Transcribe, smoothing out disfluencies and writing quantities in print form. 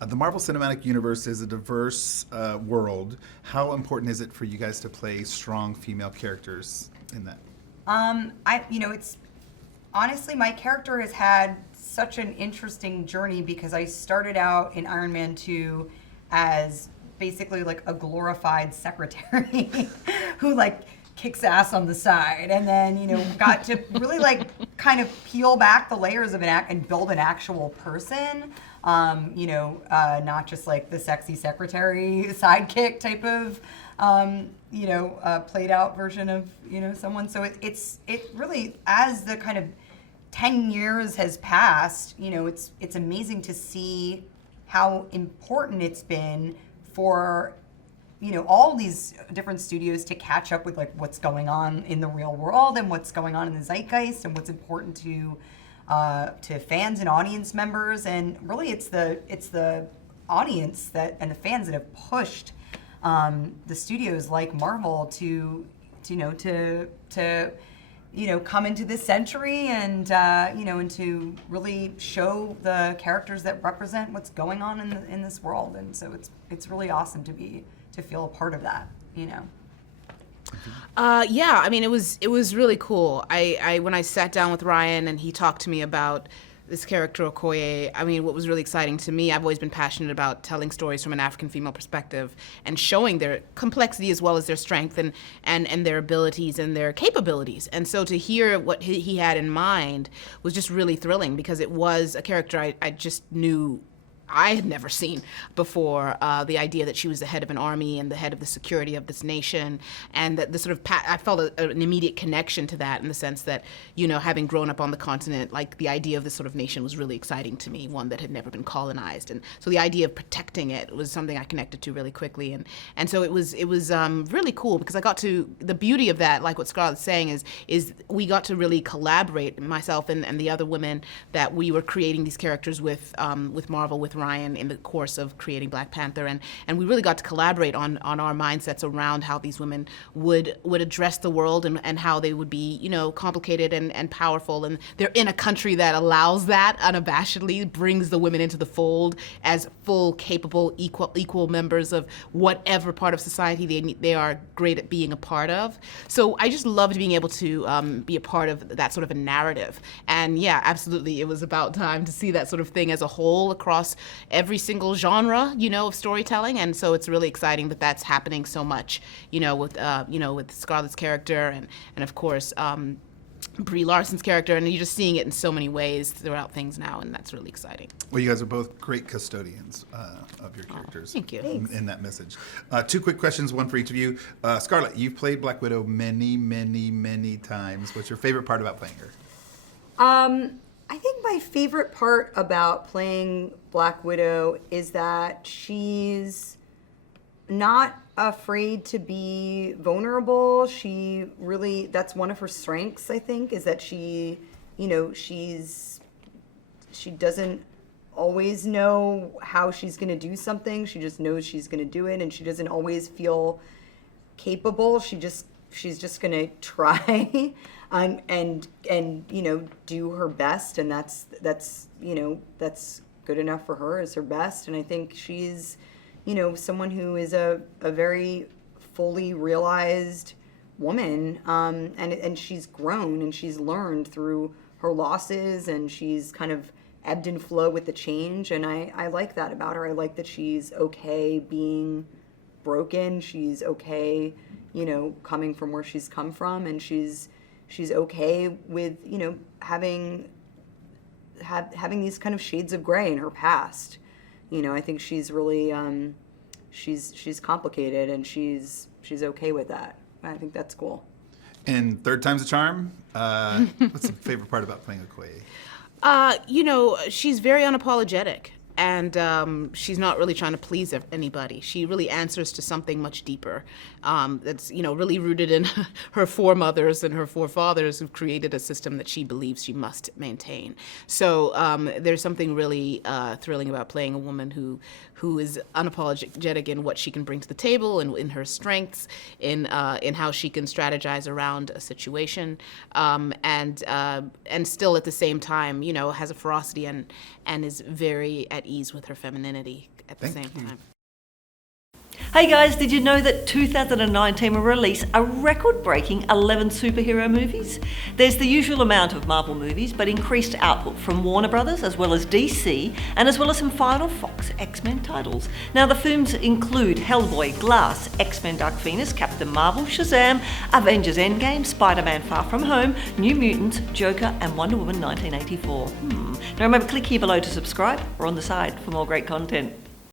The Marvel Cinematic Universe is a diverse world. How important is it for you guys to play strong female characters in that? It's honestly, my character has had such an interesting journey because I started out in Iron Man 2 as basically like a glorified secretary who like kicks ass on the side, and then got to really like kind of peel back the layers of and build an actual person. Not just like the sexy secretary sidekick type of played out version of someone. So it really, as the kind of 10 years has passed, it's amazing to see how important it's been for all these different studios to catch up with like what's going on in the real world and what's going on in the zeitgeist and what's important to fans and audience members. And really it's the audience and the fans that have pushed the studios like Marvel to come into this century and to really show the characters that represent what's going on in this world. And so it's really awesome to feel a part of that. Yeah, I mean, it was really cool. I when I sat down with Ryan and he talked to me about this character Okoye, I mean, what was really exciting to me, I've always been passionate about telling stories from an African female perspective and showing their complexity as well as their strength and their abilities and their capabilities. And so to hear what he had in mind was just really thrilling because it was a character I just knew I had never seen before. The idea that she was the head of an army and the head of the security of this nation, and that the sort of I felt an immediate connection to that in the sense that having grown up on the continent, like the idea of this sort of nation was really exciting to me, one that had never been colonized, and so the idea of protecting it was something I connected to really quickly, and so it was really cool because I got to the beauty of that, like what Scarlett's saying is we got to really collaborate, myself and the other women that we were creating these characters with Marvel, with Ryan in the course of creating Black Panther, and we really got to collaborate on our mindsets around how these women would address the world and how they would be complicated and powerful, and they're in a country that allows that unabashedly, brings the women into the fold as full, capable, equal members of whatever part of society they are great at being a part of. So I just loved being able to be a part of that sort of a narrative, and yeah, absolutely, it was about time to see that sort of thing as a whole across every single genre, of storytelling, and so it's really exciting that that's happening so much, with Scarlett's character and of course Brie Larson's character, and you're just seeing it in so many ways throughout things now, and that's really exciting. Well, you guys are both great custodians of your characters. Thank you. In that message. Two quick questions, one for each of you. Scarlett, you've played Black Widow many, many, many times. What's your favorite part about playing her? I think my favorite part about playing Black Widow is that she's not afraid to be vulnerable. That's one of her strengths, I think, is that she doesn't always know how she's going to do something. She just knows she's going to do it, and she doesn't always feel capable. She's just going to try. And do her best, and that's good enough for her as her best. And I think she's someone who is a very fully realized woman, and she's grown and she's learned through her losses, and she's kind of ebbed and flowed with the change, and I like that about her. I like that she's okay being broken. She's okay coming from where she's come from, and she's okay with having these kind of shades of gray in her past. I think she's really she's complicated, and she's okay with that. I think that's cool. And third time's a charm. What's the favorite part about playing Okoye? She's very unapologetic. And she's not really trying to please anybody. She really answers to something much deeper that's, really rooted in her foremothers and her forefathers who've created a system that she believes she must maintain. So there's something really thrilling about playing a woman who is unapologetic in what she can bring to the table and in her strengths, in how she can strategize around a situation, and still at the same time, has a ferocity and is very at ease with her femininity at the same time. Hey guys, did you know that 2019 will release a record-breaking 11 superhero movies? There's the usual amount of Marvel movies, but increased output from Warner Brothers, as well as DC, and as well as some final Fox X-Men titles. Now the films include Hellboy, Glass, X-Men Dark Phoenix, Captain Marvel, Shazam, Avengers Endgame, Spider-Man Far From Home, New Mutants, Joker, and Wonder Woman 1984. Now remember, click here below to subscribe or on the side for more great content.